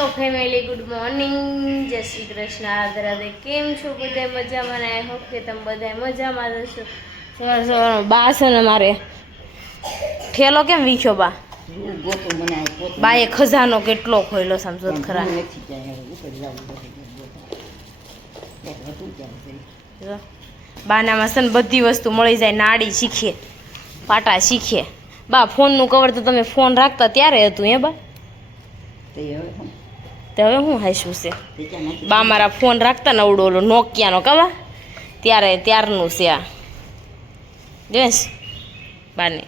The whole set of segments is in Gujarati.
હેલો ફેમિલી, ગુડ મોર્નિંગ, જય શ્રી કૃષ્ણ, રાધે રાધે. કેમ છો બધા? મજામાં? આઈ હોપ કે તમે બધા મજામાં જશો. સવાર સવારમાં બા છે ને મારે ઠેલો કેમ વીખ્યો બા? બાએ ખજાનો કેટલો ખોયલો સમજો ખરા. બાનામાં છે ને બધી વસ્તુ મળી જાય. નાડી શીખીએ, પાટા શીખીએ. બા ફોનનું કવર તો તમે ફોન રાખતા ત્યારે હતું હે બા? તે હવે શું હાઈશું છે? બા મારા ફોન રાખતા ને અવડો ઓલો નોકિયાનો કવા ત્યારનું છે આ જોઈશ બાને.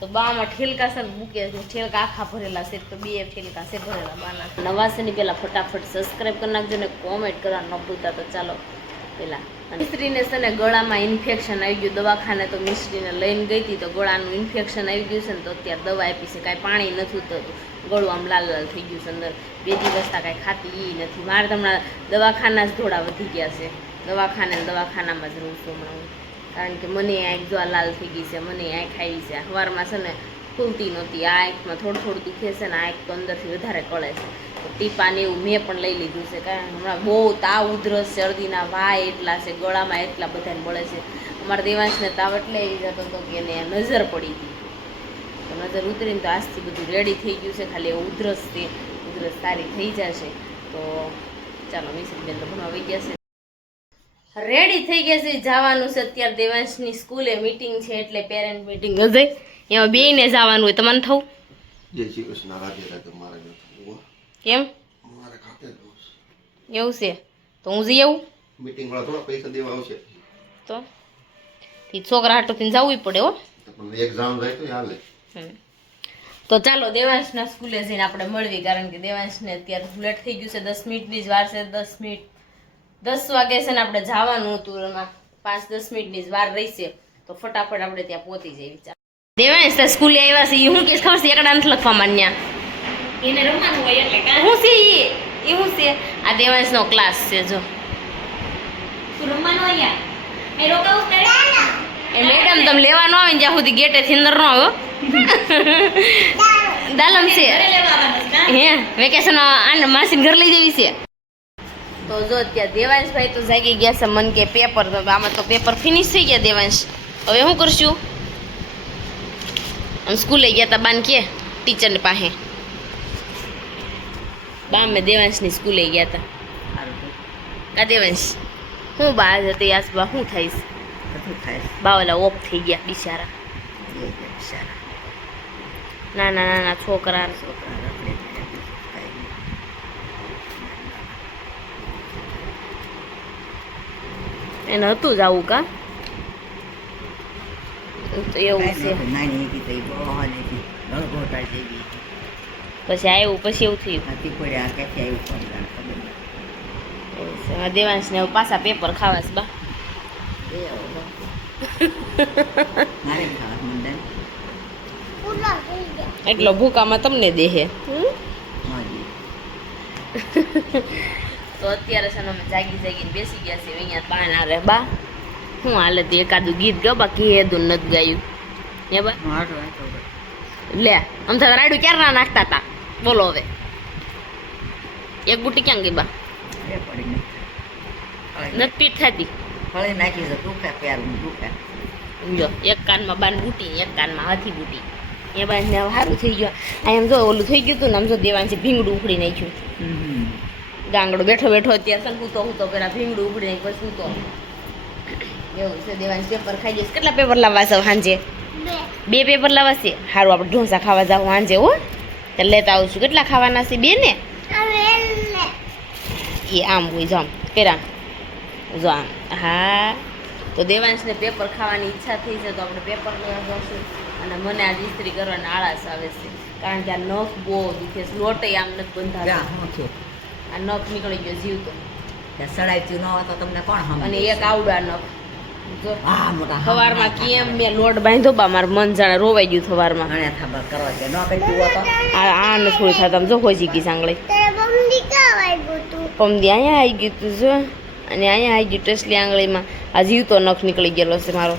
તો બામાં ઠેલકા છે ને મૂકે છે, ઠેલકા આખા ભરેલા છે, તો બે ઠેલકા છે ભરેલા બાના. નવા છે ને પેલા ફટાફટ સબસ્ક્રાઈબ કરી નાખજો ને કોમેન્ટ કરવાનું ન ભૂલતા. તો ચાલો પેલા મિસ્ત્રીને છે ને ગળામાં ઇન્ફેક્શન આવી ગયું. દવાખાને તો મિસ્ત્રીને લઈને ગઈ હતી તો ગળાનું ઇન્ફેક્શન આવી ગયું છે ને તો અત્યારે દવા આપી છે. કાંઈ પાણી નથી થતું, ગળું આમ લાલ લાલ થઈ ગયું છે અંદર. 2 દિવસથી કાંઈ ખાતી નથી. મારે હમણાં દવાખાના જ ધોળા વધી ગયા છે. દવાખાનામાં જ રહું છું હમણાં, કારણ કે મને આંખ જો લાલ થઈ ગઈ છે, મને આંખ આવી છે. સવારમાં છે ને ખુલતી નહોતી, આ આંખમાં થોડું થોડું દુખે છે ને આંખ તો અંદરથી વધારે કળે છે. તો ટીપાને એવું મેં પણ લઈ લીધું છે, કારણ હમણાં બહુ તાવ, ઉધરસ, શરદીના વાય એટલા છે, ગળામાં એટલા બધાને મળે છે. અમારા દેવાંશને તાવ એટલે આવી જતો હતો કે એને નજર પડી હતી. તો નજર ઉતરીને તો આજથી બધું રેડી થઈ ગયું છે. ખાલી ઉધરસ છે, ઉધરસ સારી થઈ જશે. તો ચાલો મિશ્રીબેન તો ભણવા આવી ગયા છે, રેડી થઈ ગયા છે, જવાનું છે. અત્યારે દેવાંશની સ્કૂલે મીટિંગ છે, એટલે પેરેન્ટ મીટિંગ હશે. એમાં બેયને જવાનું હોય. તમારે થવું? જય શ્રી કૃષ્ણ, રાધે રાધે. મારે કેમ મારે ખાતે એવું છે? તો હું જઈ આવું. મીટિંગ વાળા થોડા પૈસા દેવા આવશે તો છોકરા હાટો થઈને જવું પડે હો. પણ એક્ઝામ જાય તો હાલે. તો ચાલો દેવાંશના સ્કૂલે જઈને આપણે મળવી, કારણ કે દેવાંશને અત્યારે લેટ થઈ ગયું છે. 10 મિનિટની જ વાર છે. 10 મિનિટ 10 વાગે છે ને આપણે જવાનું હતું. એમાં 5-10 મિનિટની જ વાર રહી છે, તો ફટાફટ આપણે ત્યાં પહોંચી જઈએ. દેવાંશ સ્કૂલે આવ્યા છે. એ શું કે ખબર છે? એકડા નથી લખવા માન્યા, એને રમવાનું હોય એટલે શું છે એ શું છે? આ દેવાંશનો ક્લાસ છે. જો તું રમવાનું અહીંયા મે રોકાવું પડે. એ મેડમ તમે લેવા ન આવે ને જ્યાં સુધી ગેટેથી અંદર ન આવ્યો. દાલમ છે હે વેકેશન આને માસીને ઘર લઈ જવી છે. તો જો અત્યારે દેવાંશભાઈ તો જાગી ગયા છે. મન કે પેપર, તો આમાં તો પેપર ફિનિશ થઈ ગયા. દેવાંશ હવે શું કરશું? આમ સ્કૂલે ગયા હતા બાન કે ટીચરની પાસે. બા મેં દેવાંશની સ્કૂલે ગયા હતા. કા દેવાંશ હું બા હતી આસબા શું થાય છે? બા ઓલા ઓફ થઈ ગયા બિચારા. નાના નાના છોકરા એને હતું જ આવું કા? તો એવું છે. પછી આવ્યું, પછી એવું થયું. દેવાંશને પાછા પેપર ખાવા છે બા. એટલો ભૂકામાં તમને દેહે. તો અત્યારે છે ને અમે જાગીને બેસી ગયા છે અહીંયા બાના રે. બા શું હાલે? તે એકાદું ગીત ગયો બા કે હેદું નથી ગાયું હે બા? લે આમ તો રાડું ક્યારે ના નાખતા હતા? બોલો હવે એક બુટી ક્યાં ગઈ બા? નથી પીઠ થતી. જો એક કાનમાં બાન બુટી, એક કાનમાં હાથી બુટી. એ બાને સારું થઈ ગયું. એમ જો ઓલું થઈ ગયું હતું ને, આમ જો દેવાંશે ભીંગડું ઉખડી નાખ્યું. ગાંગડો બેઠો બેઠો અત્યારે સૂતો પેલા ભીંગડું ઉખડી નાખ્યું પછી સૂતો. એવું છે. દેવાંશ પેપર ખાઈ જઈશ. કેટલા પેપર લાવવા છે સાંજે? 2 પેપર લાવવા છે. સારું આપણે ઢોસા ખાવા જાવ સાંજે હો. ત્યારે લેતા આવું છું. કેટલા ખાવાના છે? 2 ને? એ આમ હોય જો આમ પેરા જો આમ. હા તો દેવાંશને પેપર ખાવાની ઈચ્છા થઈ છે, તો આપણે પેપર લેવા જશું. અને મને આ ઇસ્ત્રી કરવાની આળસ આવે છે, કારણ કે આ નખ બહુ દુખે છે. લોટે આમ નથી બંધાતો. આ નખ નીકળી ગયો જીવ તો સડાઈ ન હોય તો તમને કોણ હમ? અને એક આવડા નખ જો સવારમાં કેમ મેં લોટ બાંધ્યો બા, મારું મન જાણે રોવાઈ ગયું સવારમાં. આ ને થોડી થાય તમે જો ખોજી ગઈ સાંગળી. પમદી અહીંયા આવી ગયું તું જો, અને અહીંયા આવી ગયું ટસલી આંગળીમાં. આ જીવ તો નખ નીકળી ગયેલો છે મારો.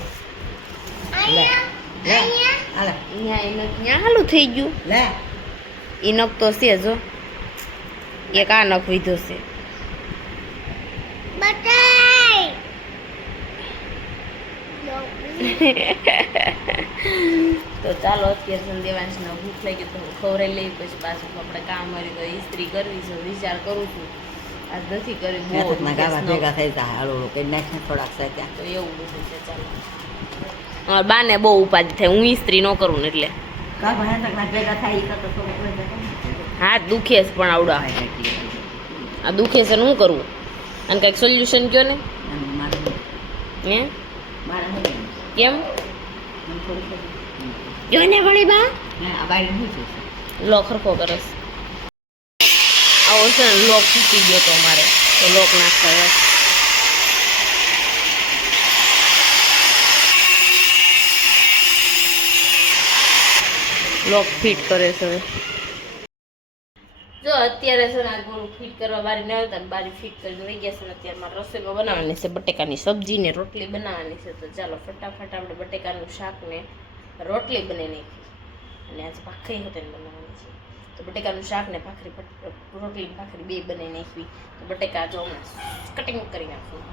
અહીંયા હાલું થઈ ગયું. એ નખ તો છે જો એક આ નખ વીધો છે તો ચાલો અત્યારે છે ને દેવાંશને ભૂખ લાગી તો હું ખવડાવી લઈ પછી પાછું આપણે કામ કરી તો ઇસ્ત્રી કરવી છે વિચાર કરું છું આજ નથી કરી બહુ મેથકના ગાવા ભેગા થઈ જાય હળવું કરી નાખે થોડાક છે ત્યાં તો એવું બધું છે ચાલો બાને બહુ ઉપાધિ થાય હું ઇસ્ત્રી ન કરું ને એટલે ગાવા મેથકના ભેગા થાય ઈ કરતા થોડુંક હાથ દુખે છે પણ આવડા આ દુખે છે ને શું કરવું અને કંઈક સોલ્યુશન કયો ને હે કેમ જો ને વળી બા આ બાઈ શું છે લો ખરખો કરસ આવો છે ને લોક તૂટી ગયો તો અમારે તો લોક નાખતા હોય લોક ફિટ કરે છે હવે જો અત્યારે છે ને આ ગોળું ફિટ કરવા બારી ન આવતા બારી ફિટ કરીને લઈ ગયા છે ને અત્યારે મારે રસોઈમાં બનાવવાની છે બટેકાની સબ્જી ને રોટલી બનાવવાની છે તો ચાલો ફટાફટ આપણે બટેકાનું શાક ને રોટલી બનાવી નાખી અને આજે ભાખરી હોતે બનાવવાની છે તો બટેકાનું શાક ને ભાખરી રોટલી ભાખરી બે બનાવી નાખવી તો બટેકા જો હમણાં કટિંગ કરી નાખવું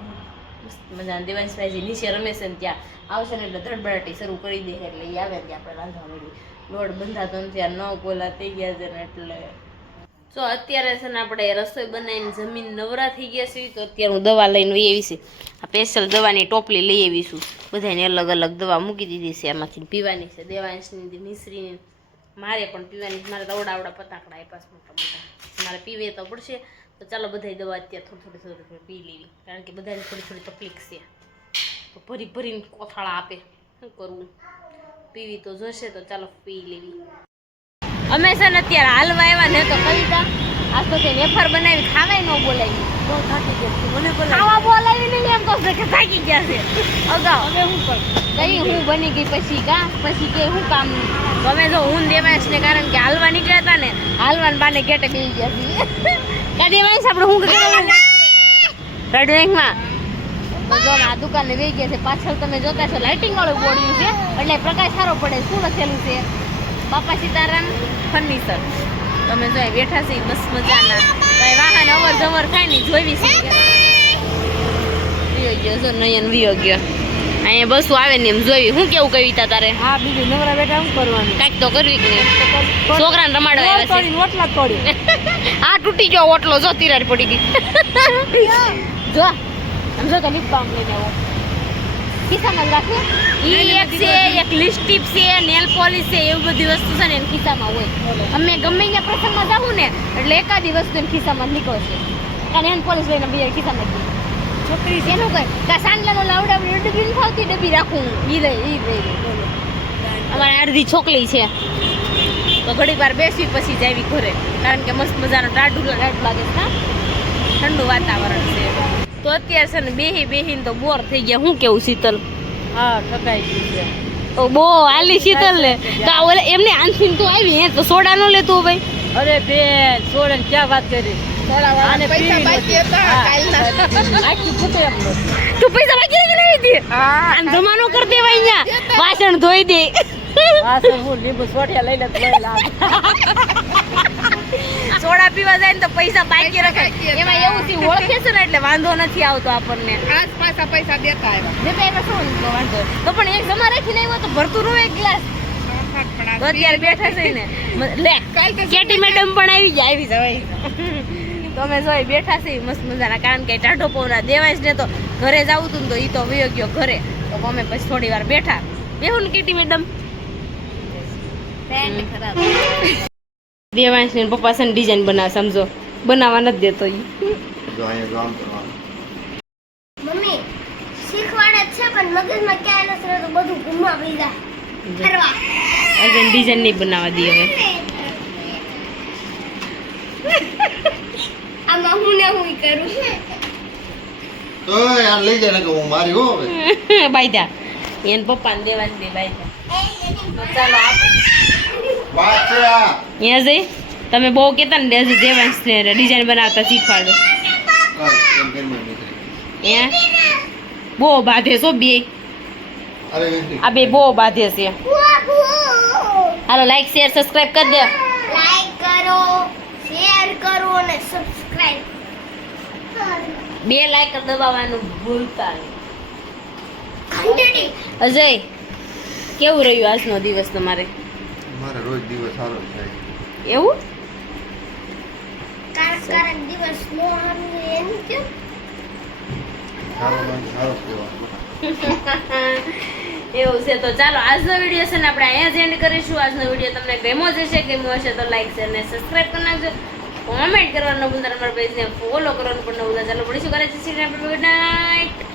મસ્ત મજા દેવાંશભાઈ જે નીચે રમે છે ને ત્યાં આવશે ને એટલે ધડબડાટી શરૂ કરી દે એટલે એ આવે ને આપણે રાંધવા મળી લોટ બંધાતો નથી આ 9 ગોલા થઈ ગયા છે ને એટલે તો અત્યારે છે ને આપણે રસોઈ બનાવીને જમીન નવરા થઈ ગયા છીએ તો અત્યારે હું દવા લઈને લઈ આવી છું આ સ્પેશિયલ દવાની ટોપલી લઈ આવીશું બધાને અલગ અલગ દવા મૂકી દીધી છે આમાંથી પીવાની છે દેવાંશની મિશ્રીની મારે પણ પીવાની મારે તો આવડા પતાકડા આપ્યા મોટા મોટા મારે પીવે તો પડશે તો ચાલો બધા દવા અત્યારે થોડી પી લેવી કારણ કે બધાને થોડી તકલીફ છે તો ભરીને કોથાળા આપે શું કરવું પીવી તો જોશે તો ચાલો પી લેવી અમે છે ને અત્યારે હાલવા આવ્યા ને તો કવિતા આજ તો વેફર બનાવી ખાવાય ન બોલાવી બહુ થાકી ગઈ મને ખાવા બોલાવી ને એમ કહે કે થાકી ગયા છે અગાઉ હવે હું કરું કઈ હું બની ગઈ પછી પછી કે હું કામ તમે જો હું દેવાંશ ને કારણ કે હાલવા નીકળ્યા હતા ને હાલવાન બાને ગેટે બેસી ગયા છે કા દેવાંશ આપણે હું કરવાનું રેડ બેંકમાં તો જો આ દુકાને વહી ગયા છે પાછળ તમે જોતા છો લાઇટિંગ વાળું બોર્ડ છે એટલે પ્રકાશ સારો પડે શું લખેલું છે બાપા સીતારામ ફર્નિચર તમે જો બેઠા છે મસ્ત મજાના ભાઈ વાહન અવર જવર થાય ને જોઈવી છે વિયો ગયો જો નયન વિયો ગયો અહીંયા બસો આવે ને એમ જોઈ હું કેવું કવિતા તારે હા બીજું નવરા બેઠા શું કરવાનું કાંઈક તો કરવી કે નહીં છોકરાને રમાડવા આવ્યા છે ઓટલા તોડી આ તૂટી ગયો ઓટલો જો તિરાડ પડી ગઈ જો આમ જો તો લીપ પામ લઈને આવો ખિસ્સામાં રાખે ઈ એક છે એક લિપસ્ટિક છે નેલ પોલિશ છે એવી બધી વસ્તુ છે ને એના ખિસ્સામાં હોય અમે ગમે ત્યાં પ્રસંગમાં જાવું ને એટલે એકાદી વસ્તુ એના ખિસ્સામાં નીકળશે કારણ નેલ પોલિશ લઈને બીજા ખિસ્સામાં ગઈ છોકરી છે એનું કઈ કા સાંડલાનો લાવડા ડબ્બી ખાવતી ડબ્બી રાખું ઈ રહી અમારે અડધી છોકરી છે તો ઘડી વાર બેસી પછી જાવી ઘરે કારણ કે મસ્ત મજાનો ટાઢું લાગે છે ઠંડુ વાતાવરણ છે તો અત્યારે છે ને બેહીને તો બોર થઈ ગયા હું કેવું શીતલ હા ઠકાઈ ગયું છે તો બહુ હાલી શીતલ ને તો ઓલે એમને આનથી તો આવી હે તો સોડા ન લેતું ભાઈ અરે બેન છોડે ક્યાં વાત કરી તું પૈસા બાકી લાવી દે અને જમાનો કરી દેવાય અહીંયા વાસણ ધોઈ દે હું લીંબુ સોઠિયા લઈને સોડા પીવા જાય ને તો પૈસા બાકી રખાય એમાં એવું થી ઓળખે છે ને એટલે વાંધો નથી આવતો આપણને આજ પાછા પૈસા દેતા આવ્યા શું વાંધો તો પણ એક જમા રાખીને આવ્યો તો ભરતું રહે એક ગ્લાસ તો અત્યારે બેઠા છે ને લે કેટી મેડમ પણ આવી જવાય તો અમે જોઈ બેઠા છે મસ્ત મજાના કારણ કે ટાઢો પૌના દેવાંશ ને તો ઘરે જવું હતું ને તો ઈ તો વયો ગયો ઘરે તો અમે પછી થોડી વાર બેઠા બેહું ને કેટી મેડમ દેવાંશ ને પપ્પા છે ને ડિઝાઇન બનાવે સમજો બનાવવા નથી દેતો ઈ જો અહીંયા જો આમ કરવાનું મમ્મી શીખવાડે છે પણ મગજમાં ક્યાંય નથી રહેતું બધું ઘુમાવી જાય કરવા આજે ડિઝાઇન નહીં બનાવવા દે હવે આમાં હું ને હું કરું તો યાર લઈ જાય ને કે હું મારી હો હવે બાયદા એને પપ્પા ને દેવાંશ ને બાયદા ચાલો વાત છે આ અહીંયા જઈ તમે બહુ કહેતા ને દેવાંશ ને ડિઝાઇન બનાવતા શીખવાડો એમ કરીને નીકળી અહીંયા બહુ બાંધે છો બે અરે આ બે બહુ બાંધે છે હાલો લાઈક શેર સબસ્ક્રાઇબ કરી દે લાઈક કરો કરો, શેર કરો અને સબસ્ક્રાઇબ કરો. બે લાઈક દબાવવાનું ભૂલતા નહીં. ઘંટડી અજય કેવું રહ્યું આજનો દિવસ તમારે? મારે રોજ દિવસ સારો જ જાય. એવું કારક દિવસ નો આવે એમ કેમ? સારો માણસ સારો કહેવાનો. એવું છે. તો ચાલો આજનો વિડીયો છે ને આપણે અહીંયા જ એન્ડ કરીશું. આજનો વિડીયો તમને ગમ્યો જ હશે, ગમ્યો હશે તો લાઈક શેર અને સબસ્ક્રાઇબ કરી નાખજો. કોમેન્ટ કરવાનું ન ભૂલતા, અમારા પેજને ફોલો કરવાનું પણ ન ભૂલતા. ચાલો મળીશું કરે છે. Good night.